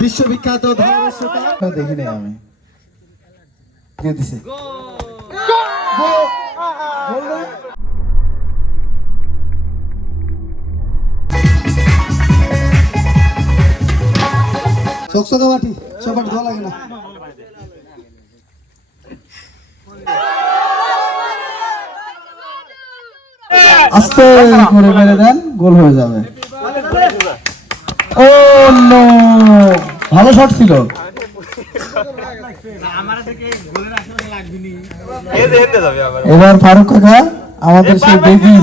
বিশ্ববিখ্যাত ধারাভাষ্যকার দেখি নাই আমি দিয়ে দিছে চকচকা বাটি সবার ধোয়া লাগে না আস্তে করে মেরে দেন গোল হয়ে যাবে ও নো ভালো শট ছিল এবার ফারুক কাকা আমাদের সেই বেগি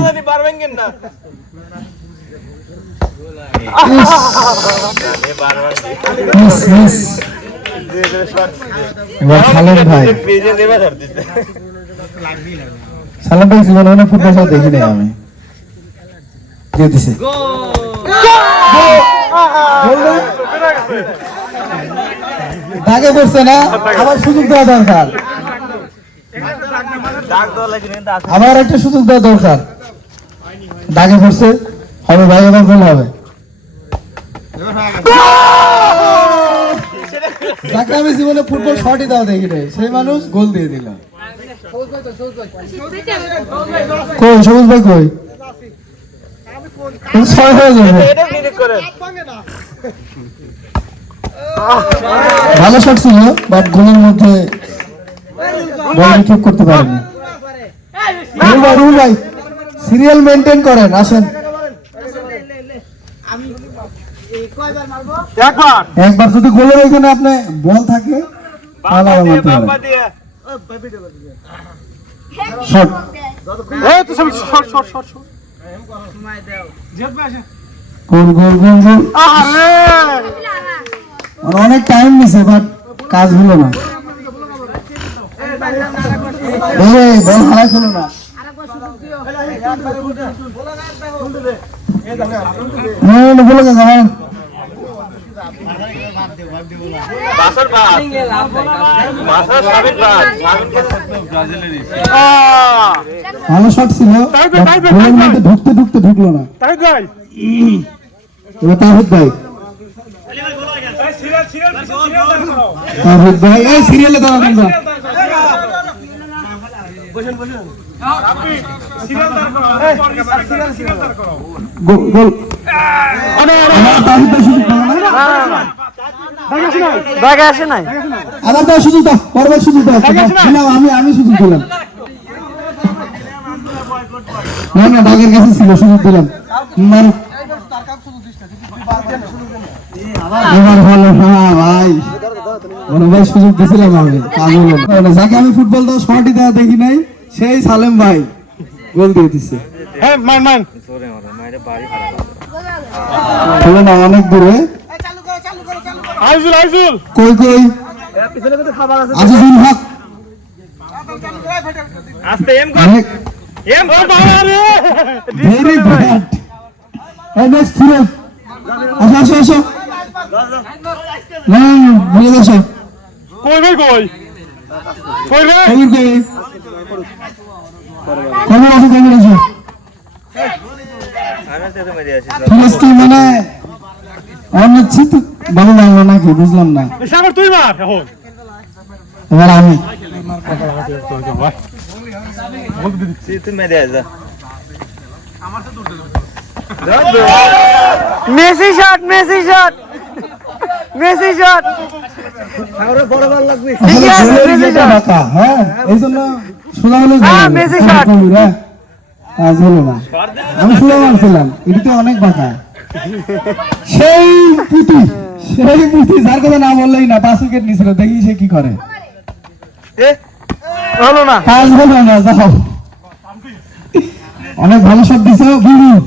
এবার সালাম ভাই সালাম ভাই জীবনে ফুটবল খেলা দেখি নাই আমি দিয়ে দিছে দাগে পড়ছে না আবার সুযোগ দেওয়া দরকার আবার একটা সুযোগ দেওয়া দরকার দাগে পড়ছে হবে ভাই এবার গোল হবে যাকে আমি জীবনে ফুটবল শটই দাও দেখি নাই সেই মানুষ গোল দিয়ে দিল কই সবুজ ভাই কই ছয় হয়ে যাবে ভালো শট ছিল বাট গোলের মধ্যে বল ঠিক করতে পারেনি রুল ভাই সিরিয়াল মেইনটেইন করেন আসেন একবার যদি গোলের ওইখানে আপনি বল থাকে তাহলে আমার মারতে হবে শট এই তো শট শট শট শট সময় দাও জেদ ভাই আসেন গোল গোল গোল গোল আরে অনেক টাইম নিছে বাট কাজ হলো না এই বল হারাই হলো না না বলে গেছে ভাই বাসার বাস বাসার সাবিত বাস ভালো শট ছিল গোলের মধ্যে ঢুকতে ঢুকতে ঢুকলো না তাই ভাই এবার তাহিদ ভাই তাহিদ ভাই এই সিরিয়ালে দাও আমরা বসেন বসেন সিরিয়াল দাঁড় করো সিরিয়াল দাঁড় করো গোল গোল আরে তাহিদ ভাই সুযোগ পায় না দাগে আসে নাই আবার দাও সুযোগ দাও পরবার সুযোগ দাও না আমি সুযোগ দিলাম না না দাগের কাছে ছিল সুযোগ দিলাম মান এবার ভালো হ্যাঁ ভাই মনে ভাই সুযোগ দিছিলাম আমি পাগল যাকে আমি ফুটবল দাও শটই দেওয়া দেখি নাই সেই সালেম ভাই গোল দিয়ে দিছে হ্যাঁ মান মান সরে মারে বাড়ি খারাপ হলো না অনেক দূরে আইজুল আইজুল কই কই পিছনে কত খাবার আছে আজিজুল হক আস্তে এম কর এম বাবারে ভেরি গুড এই নেক্সট ফিরে আসো আসো আসো না নিয়ে আসো কই ভাই কই কই রে কই কই কেমন আছো আনাতে তো মেরে আছিস প্লিজ কি মানে অনেক চিত ভালো লাগলো নাকি বুঝলাম না সাগর তুই মার এখন এবার আমি বল দিচ্ছি তুই মেরে আসা আমার তো দৌড় দে Messi shot Messi shot Messi shot সাগরে বড় বল লাগবে ঠিক আছে মেসি শট হ্যাঁ এইজন্য সোজা হলো হ্যাঁ মেসি শট কাজ হলো না আমি সোজা মারছিলাম এটা তো অনেক বাঁকা সেই পুতি যার কথা না বললেই না 5 উইকেট নিছিল দেখি সে কি করে হলো না কাজ হলো না যাও অনেক ভালো শট দিছো বুলবুল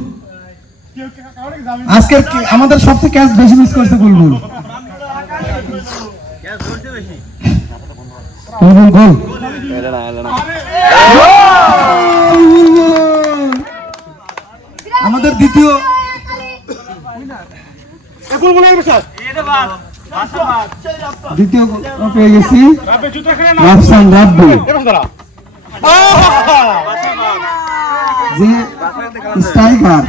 আজকে আমাদের সবচেয়ে ক্যাচ বেশি মিস করছে বুলবুল ক্যাচ করতে বেশি বুলবুল গোল এলো না আমাদের দ্বিতীয় দ্বিতীয় পেয়ে গেছি রাফসান রাব্বি যে স্ট্রাইকার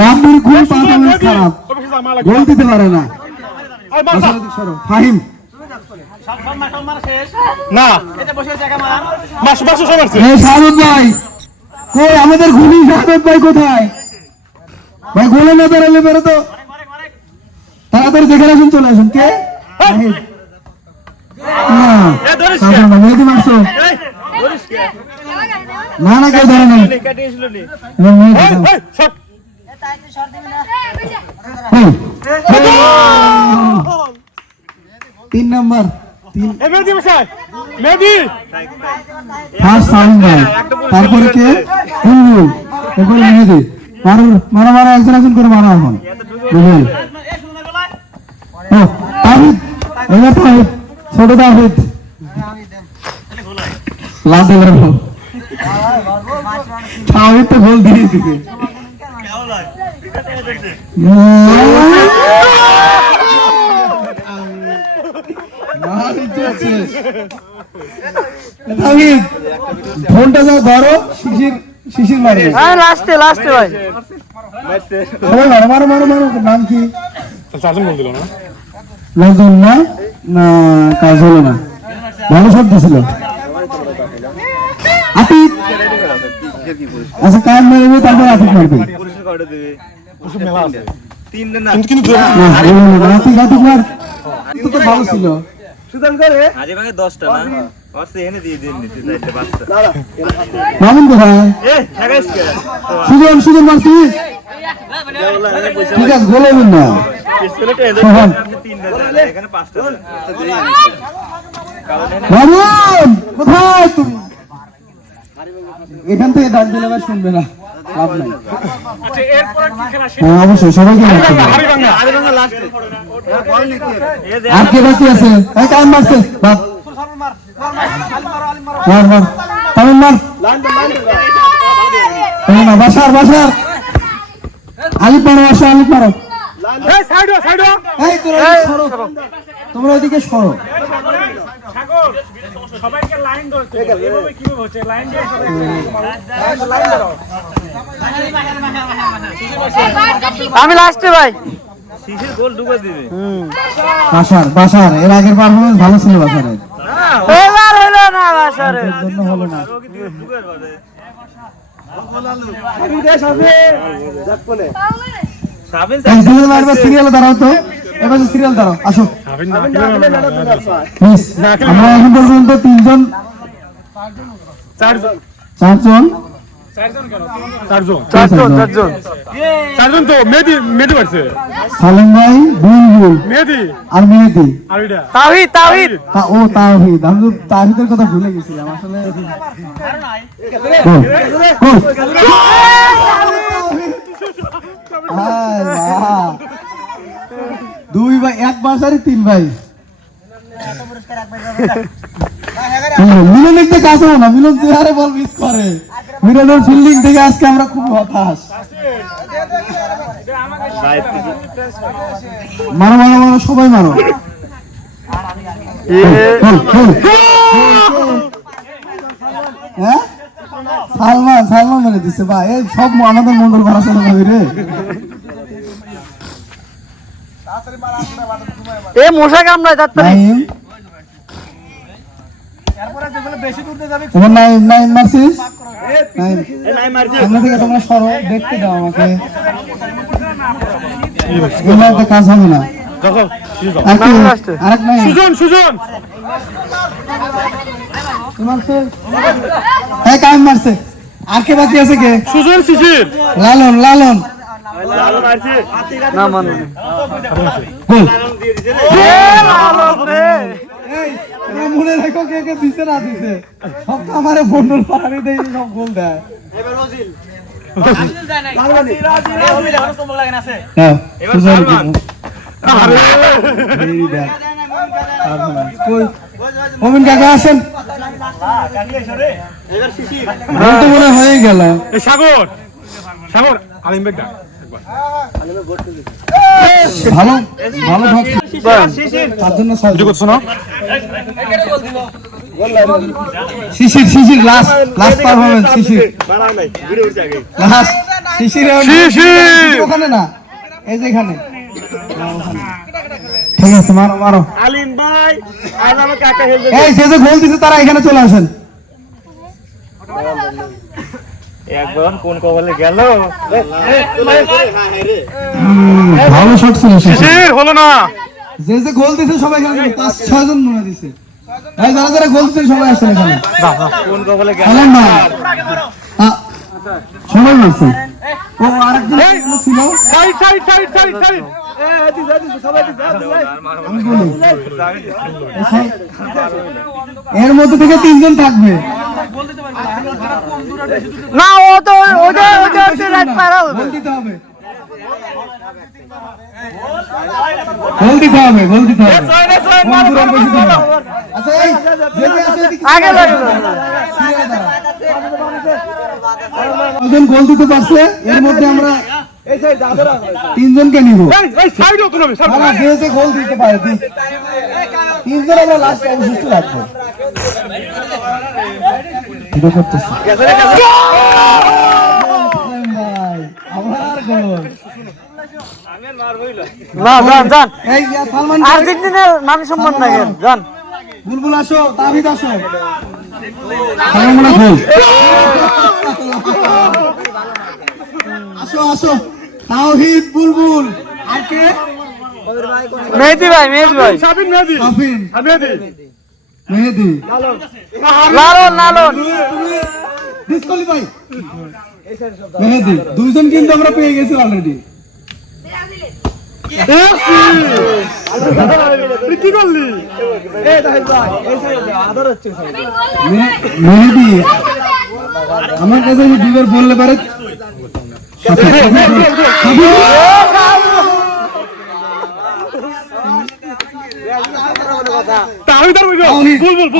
রাব্বির খুব পারফরম্যান্স খারাপ, গোল দিতে পারে না। ফাহিম না শাহাদত ভাই কই, আমাদের খুনি শাহাদত ভাই কোথায়? ভাই গোলে না বেরোলে বেরো তো, তাড়াতাড়ি যেখানে আসুন চলে আসুন। কে মেহেদি মারছো? না না, কেউ ধরে নাই। 3 নম্বর ফার্স্ট সাউন্ড ভাই, তারপরে কে? কুলু, তারপরে মেহেদি। মারো মারো মারো, একজন একজন করে মারো এখন। ও তাহিদ, এবার তাহিদ, ছোট তাহিদ লাভ দেবে। তাহিদ তো গোল দিয়ে দিবে। ফোনটা যাও ধরো, শিশির মারবে। হ্যাঁ লাস্টে লাস্টে ভাই সবাই মারো মারো মারো মারো। নাম কি? লজন না না, কাজ হলো না। ভালো শট দিছিল। আতিক, আচ্ছা কাজ মারবে, তারপর আতিক মারবে। আতিক মার, তো ভালো ছিল। মামুন কোথায়? সুজন, সুজন মারছিস? ঠিক আছে, বলবেন না। মামুন কোথায় তুমি? এখান থেকে ডাক দিলে ভাই শুনবে না, লাভ নাই। হ্যাঁ অবশ্যই, সবাইকে আর কে বাকি আছে? কাম মারছে বাপ, মার মার তামিম মার। না বাসার বাসার আলিফ মারো, বাসা আলিফ মারো। তোমরা ওইদিকে সরো। আমি লাস্টে ভাই। বাসার বাসার এর আগের পারফরম্যান্স ভালো ছিল বাসারের, এবার হলো না বাসারের জন্য হলো না। সিরিয়ালে দাঁড়াও তো, এবার সিরিয়াল দাঁড়াও, আসো। আমরা এখন পর্যন্ত 3 জন 4 জন তো মেহেদি পারছে, সালেম ভাই, বুলবুল, মেহেদি আর মেহেদি, আর ওইটা তাহিদ তাহিদ ও তাহিদ। আমি তো তাহিদের কথা ভুলে গেছিলাম আসলে। দুই ভাই, এক বাসারই 3 ভাই। মিলন একটা কাজ হবে না, মিলন চেহারে বল মিস করে। মিলনের ফিল্ডিং থেকে আজকে আমরা খুব হতাশ। মারো মারো মারো, সবাই মারো। হ্যাঁ সালমান, সালমান মেরে দিচ্ছে ভাই। এই সব আমাদের মন্ডল ভাড়া চলে যাবে রে। এ মশা কামড়ায় তাড়াতাড়ি। নাইম নাইম মারছিস? সামনে থেকে তোমরা সরো, দেখতে দাও আমাকে। কাজ হবে না। আরেক নাই সুজন, সুজন কাম মারছে। আর কে বাকি আছে? কে? সুজন, শিশির, লালন, লালন না মান মনে রাখো কে কে দিছে না দিছে। সব তো আমার বন্ডল পাহাড়ি দেয়, সব গোল দেয়। মমিন কাকা আসেন, মনে হয়ে গেল। সাগর, সাগর আলিম বেগ ডাক ভালো ভালো তার জন্য শিশির লাস্ট পারফরম্যান্স শিশির লাস্ট শিশির ওখানে না এই যে এখানে ঠিক আছে মারো মারো আলিম ভাই আজ আমাকে একা খেলতে এই যে গোল দিছে তারা এখানে চলে আসেন একবার কোন কবলে গেল ভালো শট ছিল শিশির হলো না যে গোল দিছে সবাই এখানে 5-6 জন মনে দিছে এই যারা গোল দিছে সবাই আসেন এখানে কোন কবলে গেল সালাম ভাই সবাই মারছে ও আরেকজন ছিল সাইড এর মধ্যে থেকে 3 জন থাকবে না ও তো ওদের রাইট পারাও গোল দিতে হবে গোল দিতে হবে আচ্ছা এই যে আছে আগে লাগলো ওজন গোল দিতে পারছে এর মধ্যে আমরা 3 জনকে নিব এই সাইড হতো না আমরা যে গোল দিতে পারে 3 জন আমরা লাস্ট অবশিষ্ট রাখবো ভিডিও করতেছি ভাই আবার গোল না জান এই সালমান আর্জেন্টিনার মান সম্মান রাখেন জান বুলবুল আসো তাবিদ আসো সালমান গোল আসো তাওহীদ বুলবুল আর কে মেহেদি ভাই সাবিন মেহেদি আফিন মেহেদি লালন ডিসকোয়ালিফাই মেহেদি দুইজন কিন্তু আমরা পেয়ে গেছি অলরেডি কি করলি মেহেদি আমার কাছে দুইবার বললে পারে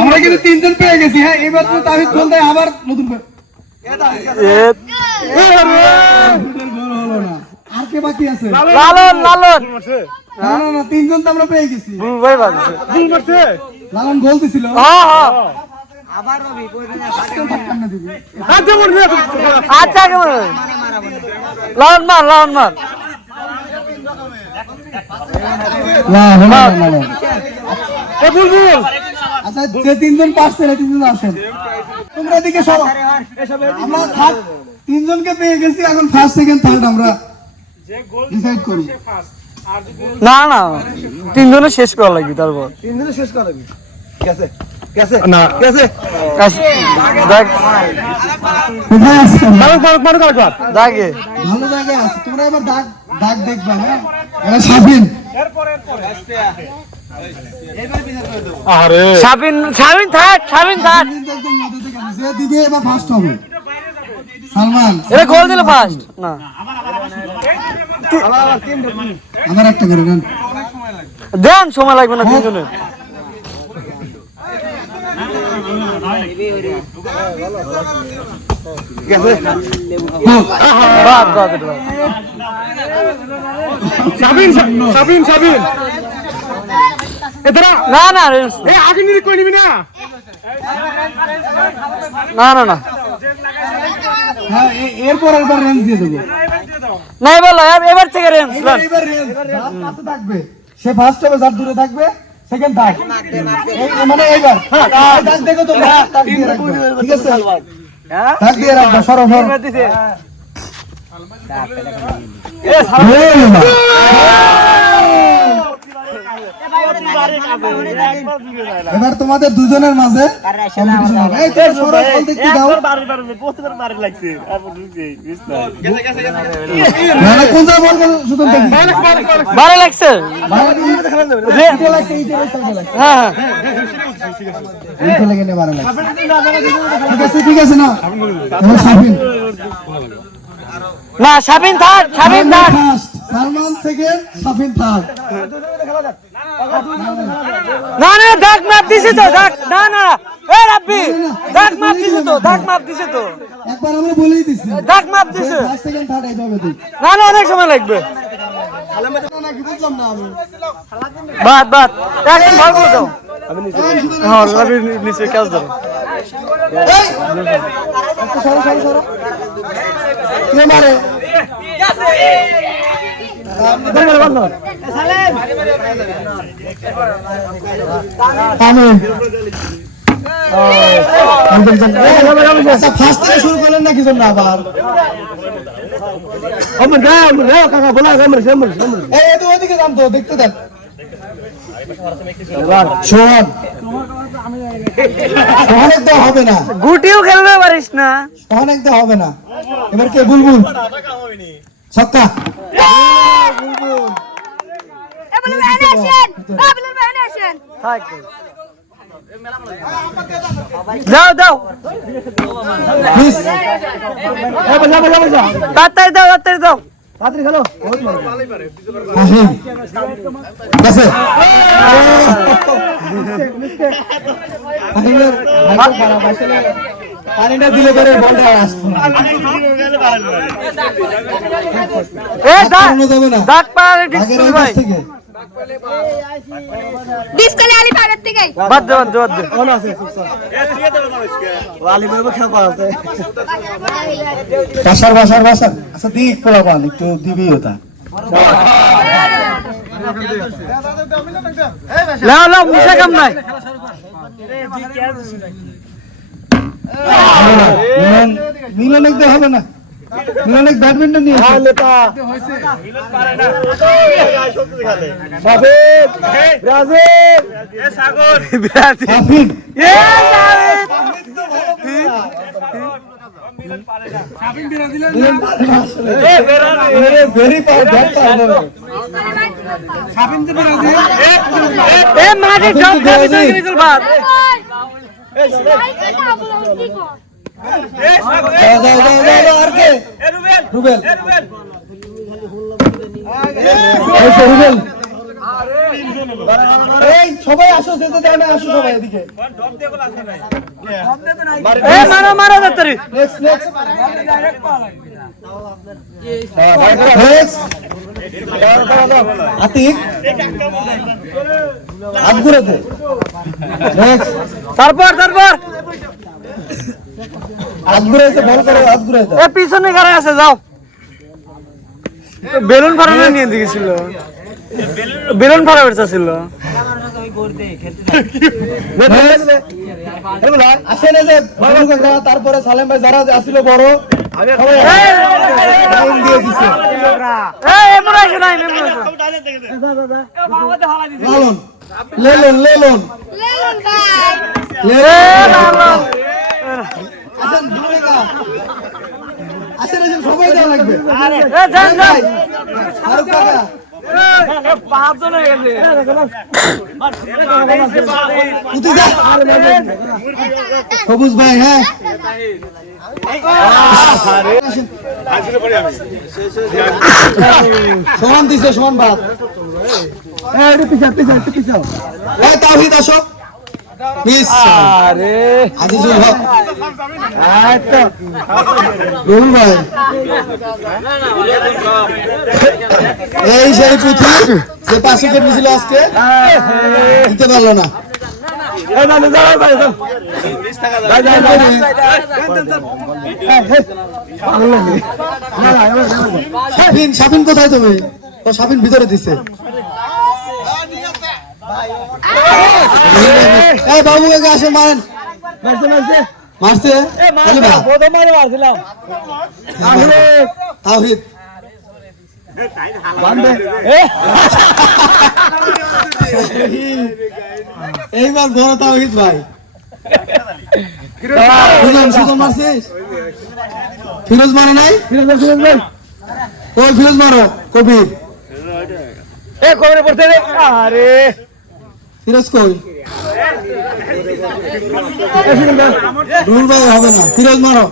আমরা কিন্তু 3 জন পেয়ে গেছি হ্যাঁ এবার তো তাহিদ গোল দেয় আবার নতুন করে আর কে বাকি আছে লালন না 3 জন তো আমরা পেয়ে গেছি ভাই বাজছে লালন গোল দিছিল হ্যাঁ আচ্ছা কেমন লালন মার আচ্ছা যে 3 জন পারছে না 3 জন আসেন তোমরা এদিকে সরো আমরা 3 জনকে পেয়ে গেছি এখন ফার্স্ট সেকেন্ড থার্ড আমরা ডিসাইড করব না 3 জনে শেষ করা লাগবে তারপর 3 জনে শেষ করা লাগবে কেসে না দেখ কোথায় আছেন দাগে ভালো জায়গায় আছে তোমরা এবার দাগ দেখবা হ্যাঁ এরা শাফিন আরে শাবিন থাক একদম মধ্যে থেকে যে দিবে এবার ফার্স্ট হবে সালমান এরা গোল দিল ফার্স্ট না আবার একটা করে দেন দেন সময় লাগবে না 3 জনের বাদ সাবিন এতরা না এই আগে নিয়ে কই নিবি না হ্যাঁ এরপর রেঞ্জ দিয়ে দেবো না এবার থেকে রেঞ্জ এবার রেঞ্জ পাশে থাকবে সে ফার্স্ট হবে যার দূরে থাকবে সেকেন্ড থার্ড মানে এইবার দাগ দেখো তো দাগ দিয়ে রাখবে ঠিক আছে দাগ দিয়ে রাখবে সরো এবার তোমাদের দুজনের মাঝে কম্পিটিশন হবে এই তো সরো বল দেখতে দাও না কোন যা বল শুধু দেখি ভালো লাগছে হ্যাঁ এইটা লাগে না ভালো লাগছে ঠিক আছে না এবার Shafin first Salman second Shafin third না দাগ মাপ দিছে তো না এ রাব্বি দাগ মাপ দিছে তো একবার আমরা বলেই দিছি দাগ মাপ দিছে ফার্স্ট সেকেন্ড থার্ড এইভাবে দিই না অনেক সময় লাগবে নাকি বুঝলাম না আমি বাদ একদম ভালো করে দাও হ্যাঁ রবি নিচে কাজ দাও এই একটু সরো সরো সরো কে মারে আচ্ছা ফার্স্ট থেকে শুরু করলেন নাকি জন্য আবার এই তো ওইদিকে যান তো দেখতে দেন সোহান সোহান একদম হবে না গুটিও খেলতে পারিস না সোহান একদম হবে না এবার কে বুলবুল ছক্কা বুলবুল যাও দাও মিস তাড়াতাড়ি দাও তাড়াতাড়ি দাও ফাহিম কাছে ফাহিমের ভাগ্য খারাপ আসলে পানিটা দিলে করে বলটা আসতো না এ দাগ যাবে না দাগ পাড়ে আগের ডিসপ্লে ওই ভাই পাশ থেকে ডিসকালে আলি পাগের থেকে বাদ দে বাদ দে বাদ দে বাসার বাসার বাসার আচ্ছা দিক পোলাপান একটু দিবি ওটা লাও লাও মুসা কাম নাই মিলন মিলন একদম হবে না মিলন এক ব্যাডমিন্টন নিয়ে হাফিজ ভেরি এ মাঠে ডব খাবি তো গিয়ে বাদ আর কে রুবেল রুবেল এই সবাই আসো যেতে দেয় না আসো সবাই এদিকে এ মারো মারো তাড়াতাড়ি নেক্সট নেক্সট নেক্সট আতিক হাত ঘুরে দে নেক্সট তারপর তারপর হাত ঘুরাইছে বল করে হাত ঘুরাইছে এ পিছনে কারা আছে যাও বেলুন ফাটানো নিয়ে দিয়েছিল বেলুন ফাটাবার ছিল আসেন এই যে বড় কাকা তারপরে সালেম ভাই যারা আসছিল বড় সবাই ডাউন দিয়ে দিছে এ এমন আছে না এমন আছে লালন লেলন লেলন লেলন ভাই লেলন আসেন বড় কাকা আসেন আসেন সবাই যাওয়া লাগবে এ যান যান আর কাকা পাঁচজন হয়ে গেছে উঠে যা সবুজ ভাই হ্যাঁ সমান দিছে সমান বাদ তাওহীদ আসো মিস আরে আজিজুল হক রুহুল ভাই এই সেই পুঁথি যে 5 উইকেট নিয়েছিল আজকে দিতে পারলো না শাবিন শাবিন কোথায় তুমি ও শাবিন ভিতরে দিছে এই বাবু কাকা আসে মারেন মারছে তাওহীদ এইবার বড় তাওহীদ ভাই সুজন মারছিস ফিরোজ মারে নাই ওই ফিরোজ মারো কবির এ কবরে পড়তে রে আরে ফিরোজ কই রুল ভাই হবে না ফিরোজ মারো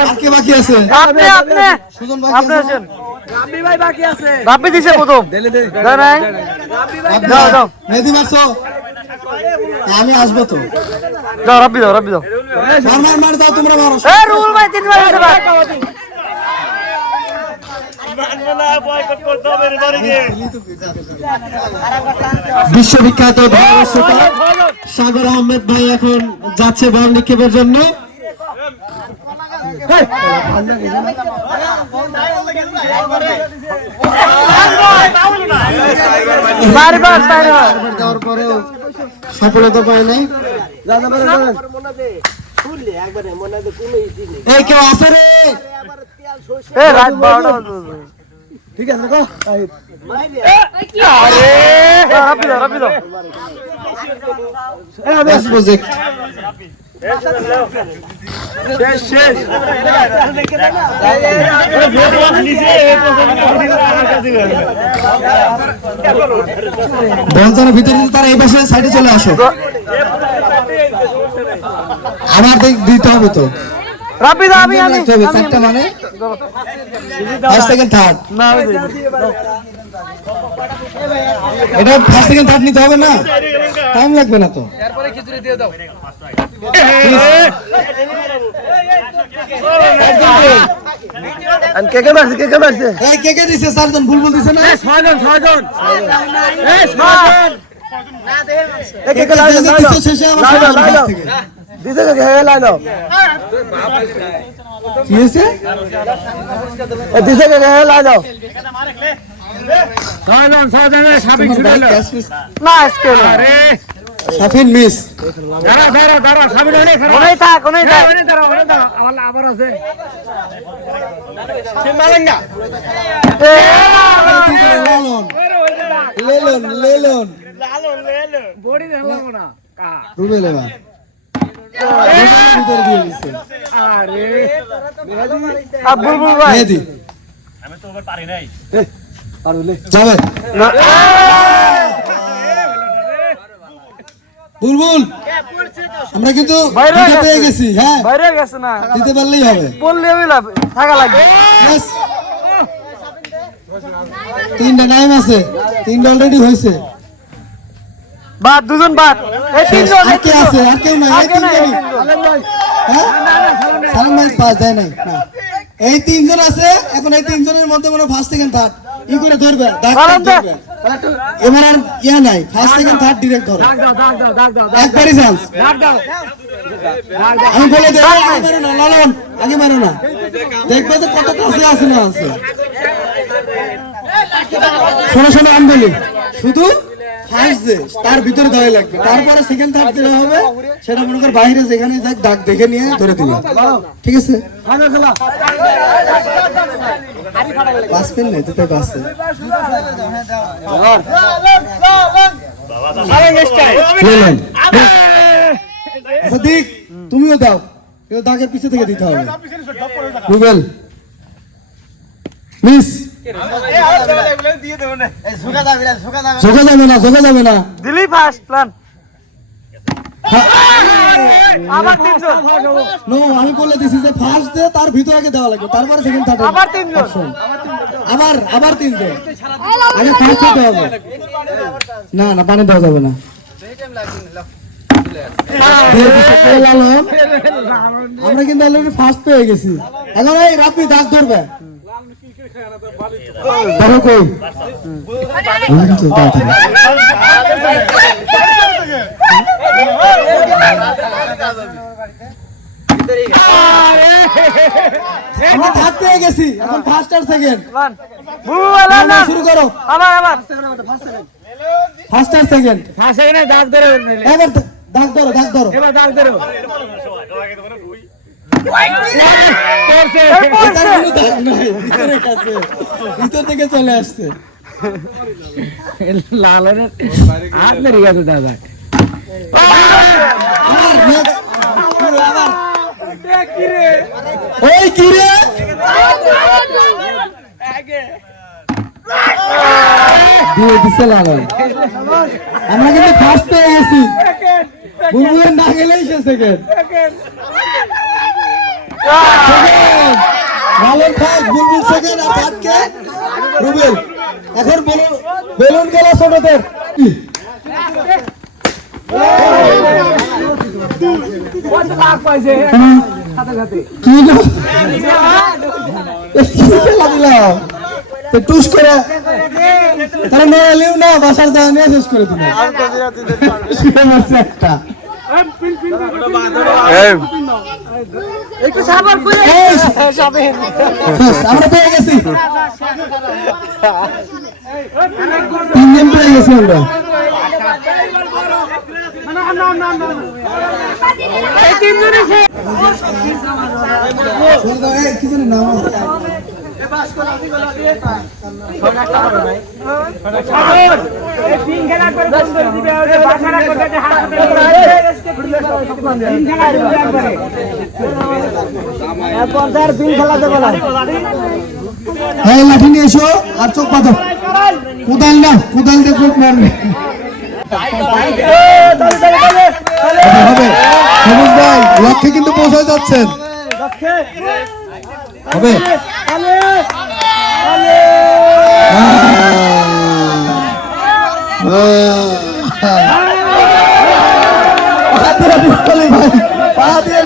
আর কে বাকি আছে আপনি আপনি সুজন আপনি বাকি আছে আছেন রাব্বি ভাই বাকি আছে রাব্বি দিছে প্রথম দাও নাই দাও দাও মেহেদি মারছো আমি আসবো তো দাও রাব্বি দাও মার মার মার দাও তোমরা মারো এ রুল ভাই তিনবার আছে বাদ বয়কট করতে হবে বিশ্ববিখ্যাত ধারাভাষ্যকার সাগর আহমেদ ভাই এখন যাচ্ছে বল নিক্ষেপের জন্য। দেওয়ার পরেও সফলতা পায় নাই। এই কেউ আছে রে? রাত 12টা ঠিক আছে গো। রাপি দাও প্রজেক্ট শেষ বল যারা ভিতরে তারা এই পাশে সাইডে চলে আসো। আমার দিতে হবে তো রাপি দাও আমি চারটা মানে ফার্স্ট সেকেন্ড থার্ড না এটা ফার্স্ট সেকেন্ড থার্ড নিতে হবে না, টাইম লাগবে না তো। এই কে কে দিছে? চারজন বুলবুল দিছে না? দিছে শেষে আবার কি হয়েছে? সাফিন মিস লেলন রুবেল এবার ভিতরে দিয়ে দিচ্ছে। মেহেদি যাবে বুলবুল, আমরা কিন্তু পেয়ে গেছি। হ্যাঁ বাইরে গেছে না দিতে পারলেই হবে। বললে থাকা লাগবে। Yes. তিনটা টাইম আছে, তিনটা অলরেডি হয়েছে। বাদ দুজন বাদ এই তিনজন আর কে আছে? আর কেউ নাই। এই তিনজনই। হ্যাঁ সালাম ভাই পাস দেয় নাই না। এই তিনজন আছে, এখন এই তিনজনের মধ্যে মনে ফার্স্ট সেকেন্ড থার্ড ই করে ধরবে, দাগ ধরবে। এবার আর ইয়া নাই, ফার্স্ট সেকেন্ড থার্ড ডিরেক্ট ধরো। একবারই চান্স। আমি বলে দেব আগে মারো না লালন, আগে মারো না, দেখবে যে কত কাছে আছে না আছে। শোনো শোনো আমি বলি, শুধু ফার্স্ট যে তার ভিতরে দেওয়া লাগবে, তারপরে সেকেন্ড থার্ড যেটা হবে সেটা মনে কর বাইরে যেখানে যাক দাগ দেখে নিয়ে ধরে দিবে। ঠিক আছে? পাস পেন নাই তো তাই পাসে। আচ্ছা দেখ তুমিও দাও, কিন্তু দাগের পিছে থেকে দিতে হবে। রুবেল মিস ঝোঁকা যাবে না দিলি ফার্স্ট প্ল্যান আবার তিনজন নো, আমি বলে দিছি যে ফার্স্ট দে তার ভিতর আগে দেওয়া লাগবে, তারপরে সেকেন্ড থার্ড। আবার তিনজন আবার তিনজন আগে ফার্স্ট হতে হবে। না না পানি দেওয়া যাবে না। আমরা কিন্তু অলরেডি ফার্স্ট পেয়ে গেছি। এখন এই রাপি দাগ ধরবে দেখো কই আমরা থার্ড পেয়ে গেছি। এখন ফার্স্ট আর সেকেন্ড শুরু করো। আবার ফার্স্ট আর সেকেন্ড দাগ ধরে এবার দাগ ধরো এবার দাগ ধরো ভিতর থেকে চলে আসছে। লালনের হাত মেরে গেছে দাদা ওই কি রে দিয়ে দিচ্ছে লালন। আমরা কিন্তু ফার্স্ট পেয়ে গেছি, বুলবুলের না গেলেই সে সেকেন্ড। লালন ফার্স্ট, বুলবুল সেকেন্ড, আর থার্ড কে? রুবেল। এখন বেলুন গেল ছোটদের। কি টুস করে তারা নড়ালেও না বাসার দাওয়া নিয়ে শেষ করে দিল শুয়ে মারছে একটা একটু সাবার করে আমরা পেয়ে গেছি 3 গেম পেয়ে গেছি আমরা এই তিনজনই কি জানি নাম এই লাঠি নিয়ে এসো আর চোখ পাতো কোদাল না কোদাল দিয়ে চোখ মারবে হবে সবুজ ভাই লক্ষ্যে কিন্তু পৌঁছায় যাচ্ছেন হবে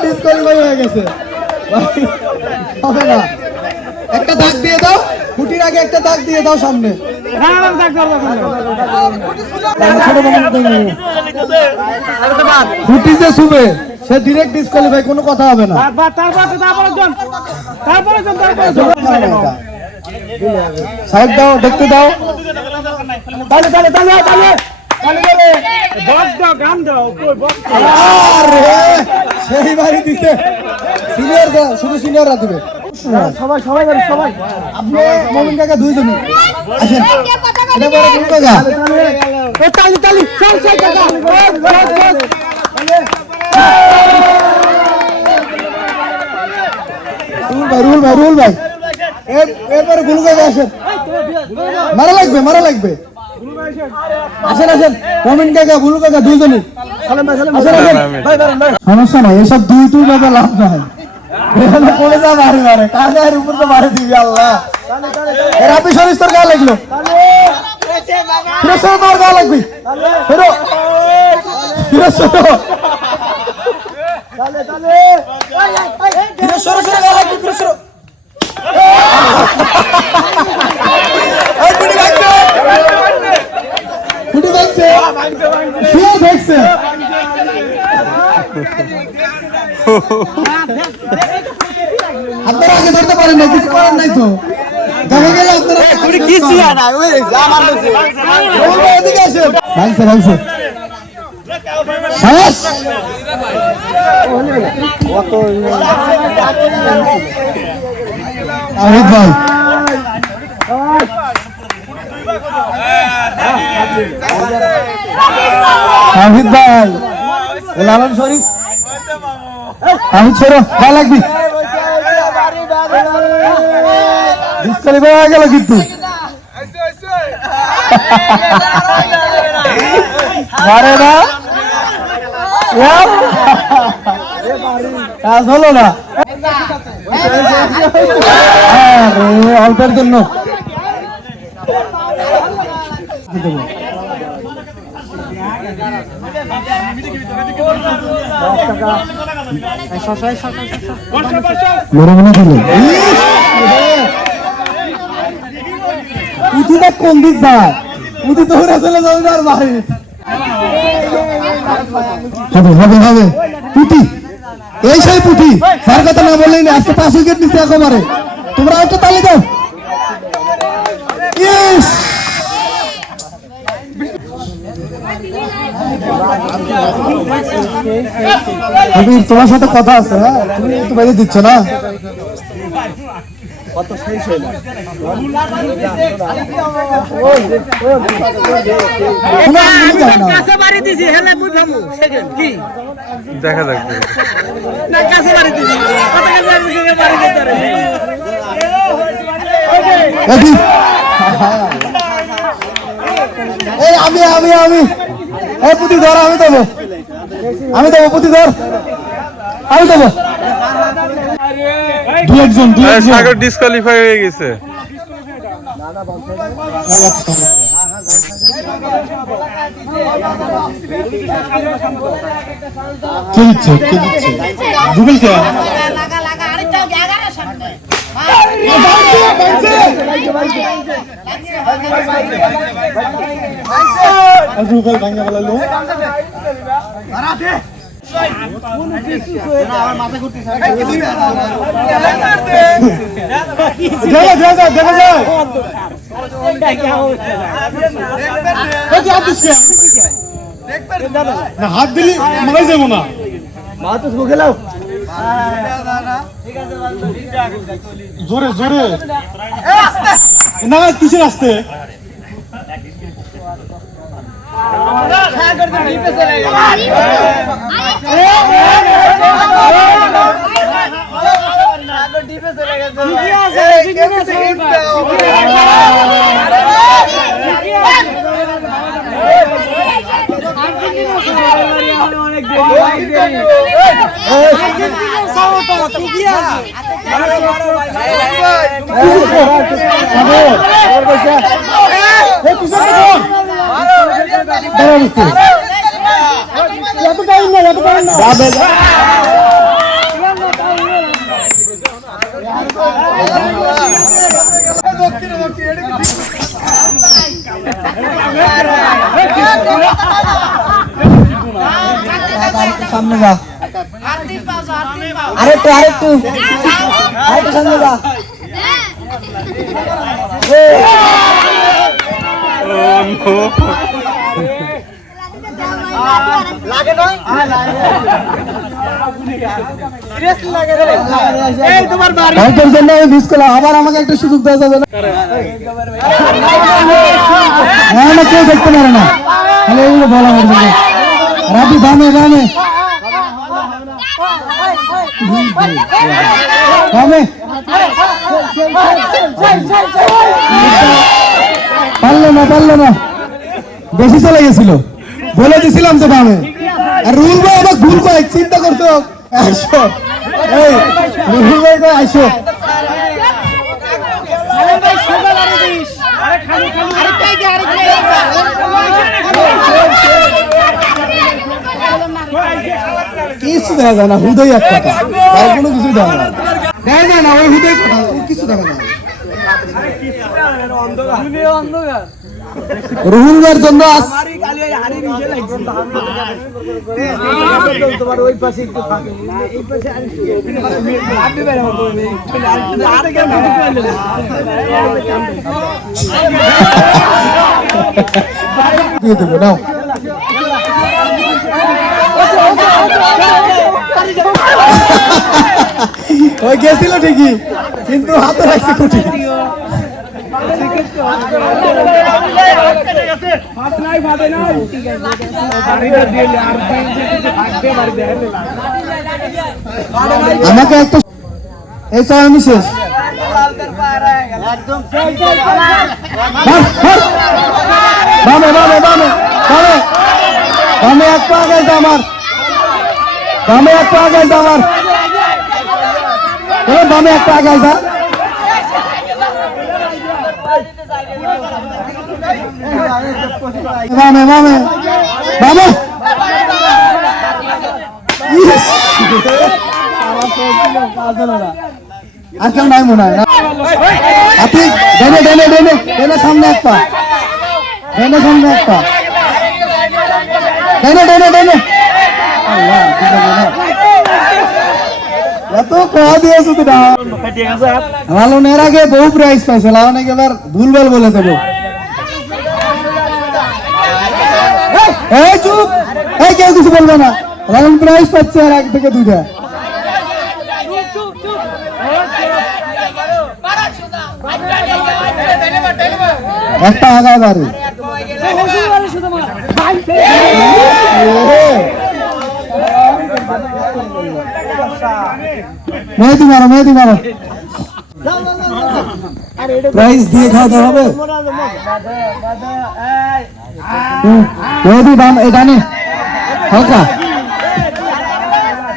ডিসকোয়ালিফাই হয়ে গেছে হবে না একটা দাগ দিয়ে দাও খুঁটির আগে একটা দাগ দিয়ে দাও সামনে খুঁটি যে শুবে সে ডিরেক্ট ডিসকোয়ালিফাই কোনো কথা হবে না সাইড দাও দেখতে দাও তাহলে তাহলে তাহলে তাহলে সেই বাড়ি দিতে সিনিয়র শুধু সিনিয়ররা দিবে সবাই সবাই সবাই আপনি মমিন কাকা দুইজনই আসেন এটা বড় কোন কাকা এ তালি তালি চল চল কাকা রুল ভাই এরপরে গুলু কাকা আসেন মারা লাগবে আসেন আসেন মমিন কাকা গুলু কাকা দুইজনই সমস্যা নাই এসব দুই ভাবে লাভ নাই পড়ে যা মারি মারে কাজের উপর তো মারে দিবি আল্লাহ এর আপনি শরীর তোর গা লাগলো ফিরে তোর গা লাগবি ফেরো ফিরে সরো গা লাগবি ফিরে সরো ফুটি ভাঙছে শুয়ে দেখছে আপনারা আগে ধরতে পারেন না কিছু করার নাই তো দেখা গেল আপনারা কিছু না ভাঙছে শেষ আরিফ ভাই হামিদ ভাই লালন শরীফ আমি ছোড়ো ভালো লাগবি ডিসকালিফাই হয়ে গেল কিন্তু পারে না কাজ হলো না অল্পের জন্য পুঁথিটা কোন দিক যায় পুঁথি তো চলে যাবে আর বাড়ি হবে পুঁথি এই সেই পুঁথি তার কথা না বললেই না আজকে 5 উইকেট নিচ্ছে একেবারে তোমরা একটা তালি দাও তোমার সাথে কথা আছে হ্যাঁ তুমি একটু বেঁধে দিচ্ছ না দেখা যাক আমি এই পুঁথি ধর আমি দেবো পুঁথি ধর আমি দেবো সাগর ডিসকোয়ালিফাই হয়ে গেছে কে দিচ্ছে গুগল কে রুবেল ভাঙা বলালো দেখা যায় না হাত দিলি মারাই যাবো না জোরে জোরে না কিসের আসতে সামনে যা আরেকটু আরেকটু আরেকটু সামনে যা আবার আমাকে একটা সুযোগ দেওয়া যাবে না কেউ দেখতে পারে না তাহলে এগুলো বলা হবে না রাবি দামে দামে দামে পারলো না বেশি চলে গেছিল বলে দিছিলাম তো দামে আর রুল ভাই আবার ভুল করে চিন্তা করছো আসো এই রুল ভাই আসো কিছু দেখা যায় না হুদয় এক কথা তার কোনো কিছু দেখা যায় না ওই হুদয় কথা কিছু দেখা যায় রুহুলের জন্য দিয়ে দেবো নাও ওই গেছিল ঠিকই কিন্তু হাতে রাখছে কুটি আমাকে একটা এই সব আমি শেষ বামে বামে বামে বামে বামে এক পা গেছে আমার বামে এক পা গেছে আমার বামে এক পা গেছে বামে বামে বামে আর কেউ নাই মনে হয় না আপনি ডেনে ডেনে ডেনে ডেনে সামনে এক পা ডেনে সামনে এক পা ডেনে ডেনে ডেনে এত খাওয়া দিয়েছো তো লালন এর আগে বহু প্রাইজ পাইছে লালন এবার ভুলভাল বলে দেবো এই চুপ এই কেউ কিছু বলবে না লালন প্রাইজ পাচ্ছে আর এক থেকে দুইটা একটা আগা বাড়ি মেহেদি মারো মেহেদি মারো প্রাইজ দিয়ে খাওয়াতে হবে মেহেদি দাম এই ডানে হালকা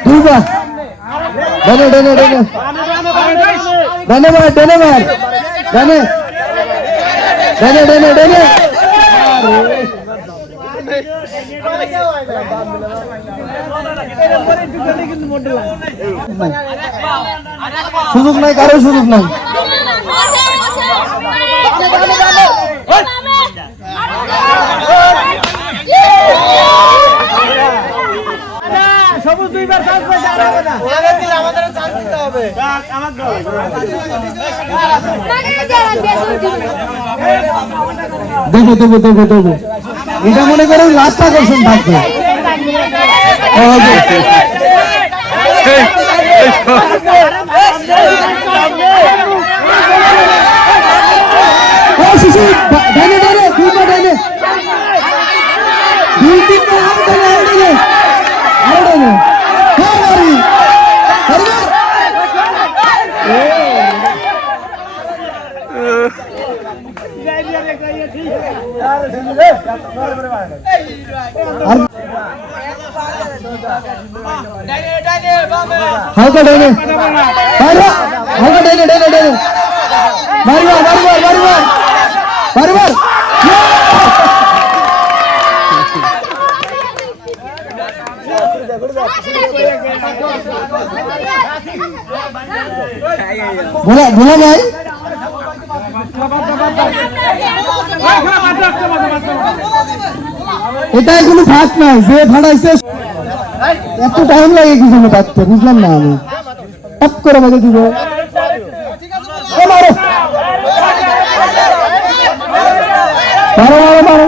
দুইবার ডানে ডানে ডানে ডানে মার ডানে মার ডানে ডানে ডানে ডানে সুযোগ নাই কারো সুযোগ নাই দেখো এটা মনে করেন লাস্ট আকর্ষণ থাকবে। হালকা ডাইনে হালকা ডাইনে বারবার ভোলা ভাই এটা এখনো ফার্স্ট না, যে ফাটাইছে এত টাইম লাগে কিছু না পারতে, বুঝলাম না আমি টপ করে বাজে দিব। মারো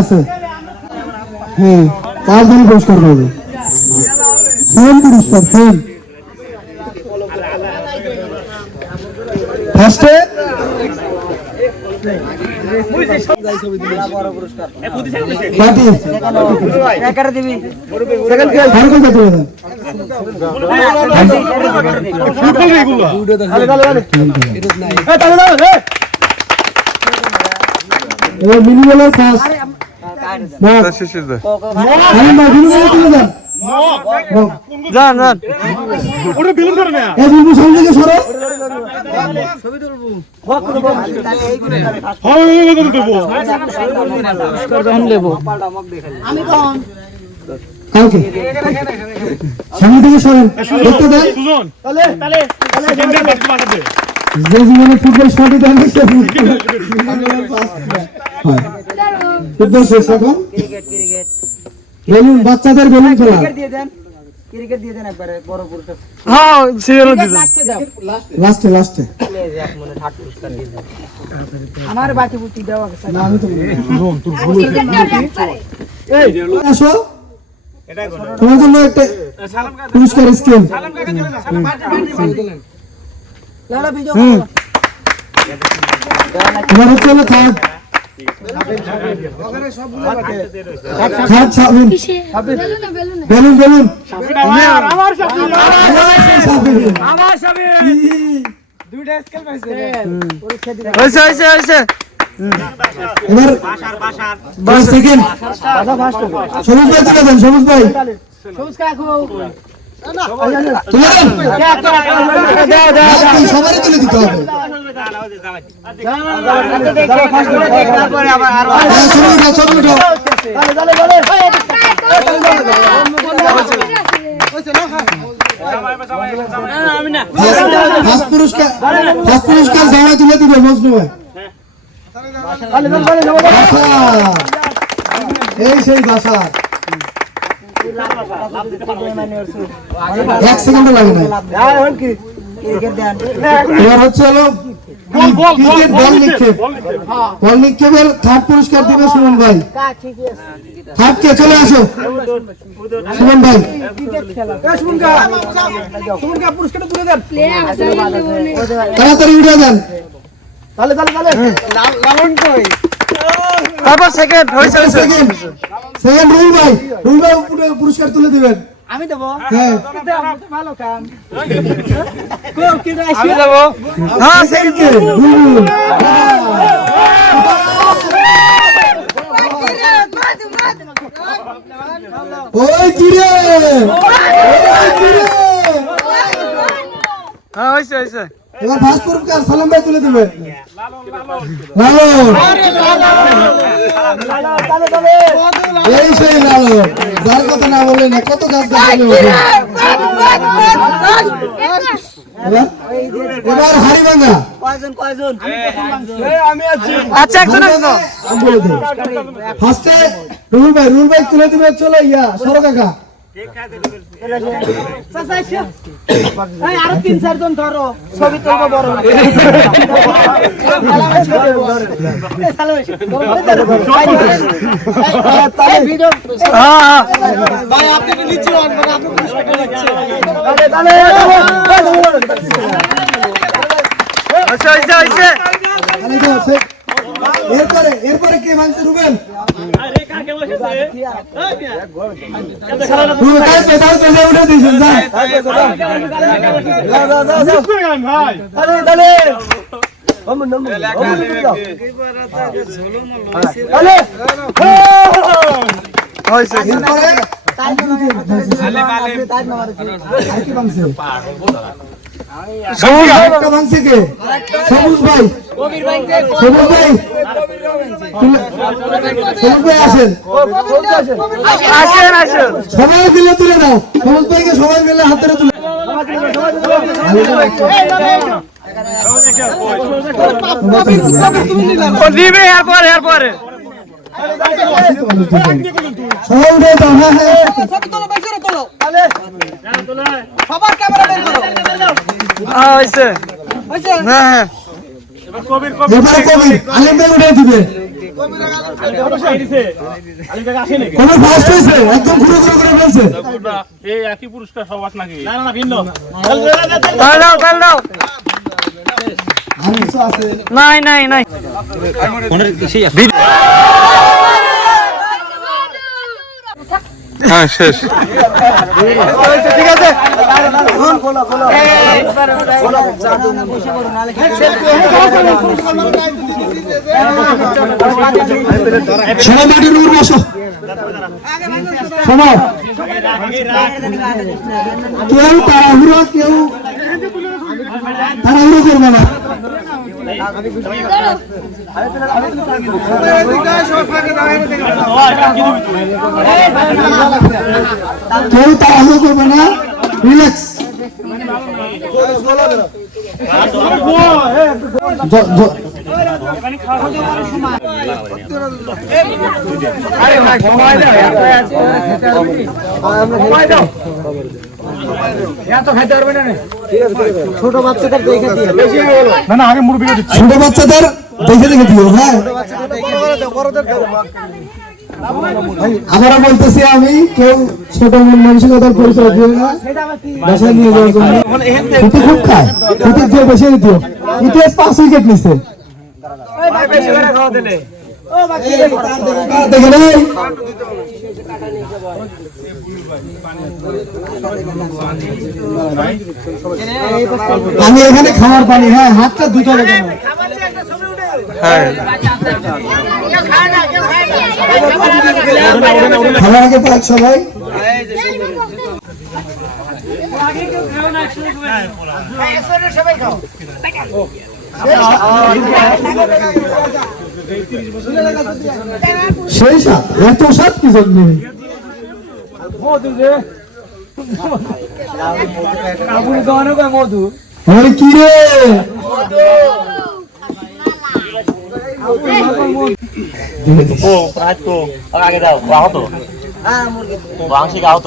আছে। হ্যাঁ, 5 জন পুরস্কার পাবে। ফোন পুরস্কার, ফোন ফার্স্টে পার্টি একারে দিবি, সেকেন্ড কে ফারুক কত দেন? ও মিনিমাল পাস না শেষে দে আমি না মিনিমাল তুলে দেন জান ওরে বিলুন করে না এই বিলুন সামনে থেকে সরো ছবি তুলবো তাহলে এই গুলো হয় দেবো পুরস্কার যখন নেব আমি কোন কালকে সামনে থেকে সরেন দেখতে দেন সুজন তাহলে সেকেন্ডের বাকি বাকি দে যে জীবনে ফুটবল শট দেন সে ফুটবল শেষ এখন ক্রিকেট বেলুন বাচ্চাদের বেলুন খেলা ক্রিকেট দিয়ে দেন একবারে বড় পুরস্কার। হ্যাঁ সিরিয়াল দিয়ে দেন লাস্টে এক মনে 60 পুরস্কার দিয়ে দেন আমার বাকি বুটি দাও না আমি তো সুজন তোর ভুল এই আসো এটা করো তোমার জন্য একটা পুরস্কার স্কিম সালাম কাকে দিবেন সালাম বাটি লাড়া ভিডিও তোমার হচ্ছে না থার্ড বেলুন আমার দুইটা স্কেল পাইছে হইছে এবার বাস সেকেন্ড সবুজ ভাই দিলে দেন সবুজ ভাই সবুজ কাকু সবারই তুলে দিতে হবে পুরস্কার জামা তুলে দিবে মজনু ভাই এই সেই বাসা এক সেকেন্ড লাগে না এবার হচ্ছে হলো বল নিক্ষেপের থার্ড পুরস্কার দিবে সুমন ভাই। থার্ড কে চলে আসো সুমন ভাই তাড়াতাড়ি উঠে যান তারপর সেকেন্ড রুল ভাই পুরস্কার তুলে দিবেন আমি দেব। হ্যাঁ ভালো কাম আমি দেব। হ্যাঁ সেকেন্ড ওই কি রে হইছে হইছে এবার ফার্স্ট পুরস্কার সালাম ভাই তুলে দেবে লালন এই সেই লালন যার কথা না বলে না কত গাছ দেখালে এবার হাড়িভাঙ্গা আচ্ছা একজন ফার্স্টে রুল ভাই তুলে দিবে চলো ইয়া সরো কাকা আরো 3-4 জন ধরো ছবি তুলবো বড় ভাই আপনি কি নিচে আনবেন আচ্ছা আচ্ছা আচ্ছা এরপরে কে ভাঙছে রুবেল ভাঙছে কে সবুজ ভাই সবুজ ভাই আসেন আসেন আসেন সবাই মিলে তুলে দাও সবুজ ভাইকে সবাই মিলে হাত ধরে তুলে দিবে এরপরে এরপরে সবাই উঠে দাও হ্যাঁ হ্যাঁ সবার ক্যামেরা বের করো হইছে হ্যাঁ হ্যাঁ এবারে কবি আলিম ভাই উঠে দিবে কোন ফার্স্ট হয়েছে একদম ঘুরে ঘুরে করে বলছে এই একই পুরস্কার সবার নাকি তাল দাও আর কিছু আছে নাই নাই নাই হ্যাঁ শেষ ঠিক আছে সবাই মাটির উপর বসো শোনো কেউ তাড়াহুড়ো করবে না কেউ তাড়াহুড়ো করবে না রিল্যাক্স ছোট বাচ্চাদের দেখে দিয়ে না না আগে মুরব্বি ছোট বাচ্চাদের দেখে দেখে দিও হ্যাঁ আবারও বলতেছি আমি কেউ ছোট মন মানসিকতার পরিচয় দিও না বাসায় নিয়ে যাওয়ার জন্য ক্ষতি খুব খায় ক্ষতি দিয়ে বেশি দিও ইতিহাস 5 উইকেট নিচ্ছে দেখে নেই আমি এখানে খাওয়ার পানি হ্যাঁ হাতটা দুটো লাগানো খাবার আগে পাক সবাই সেই সাত এত সাত কি জন্য মধু আরে কি রে ও রাত তো আগে দাও আহত বাংশি আহত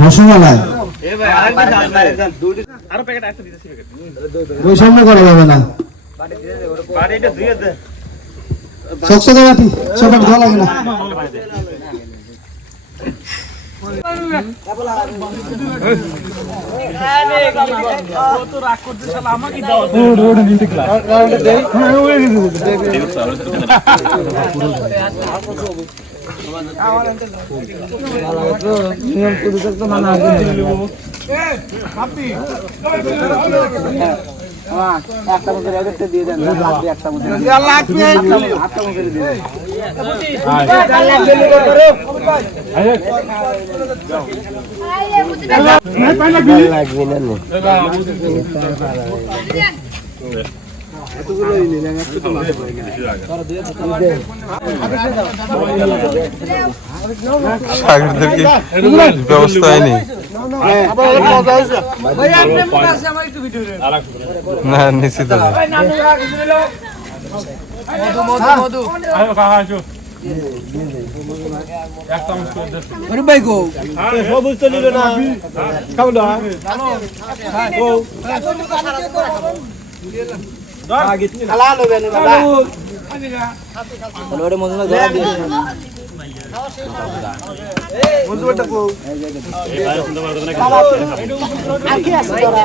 রসমালাই ওই সামনে করা যাবে না চকচকে বাটি সব ধোয়া লাগে না একটা করে এদেরকে দিয়ে দেন লাগবে একটা করে আটটা করে দিয়ে দেন সাগরদেরকে ব্যবস্থা হয়নি না নিশ্চিত আয়ো কাকা আসো এক চামচ করে দে সবুজ তো নিল না খাবো না হালাল হবে না বাবা ওরে মজুনা জবাব দিয়ে এই ভাই সুন্দর করে আর কি আছে তোরা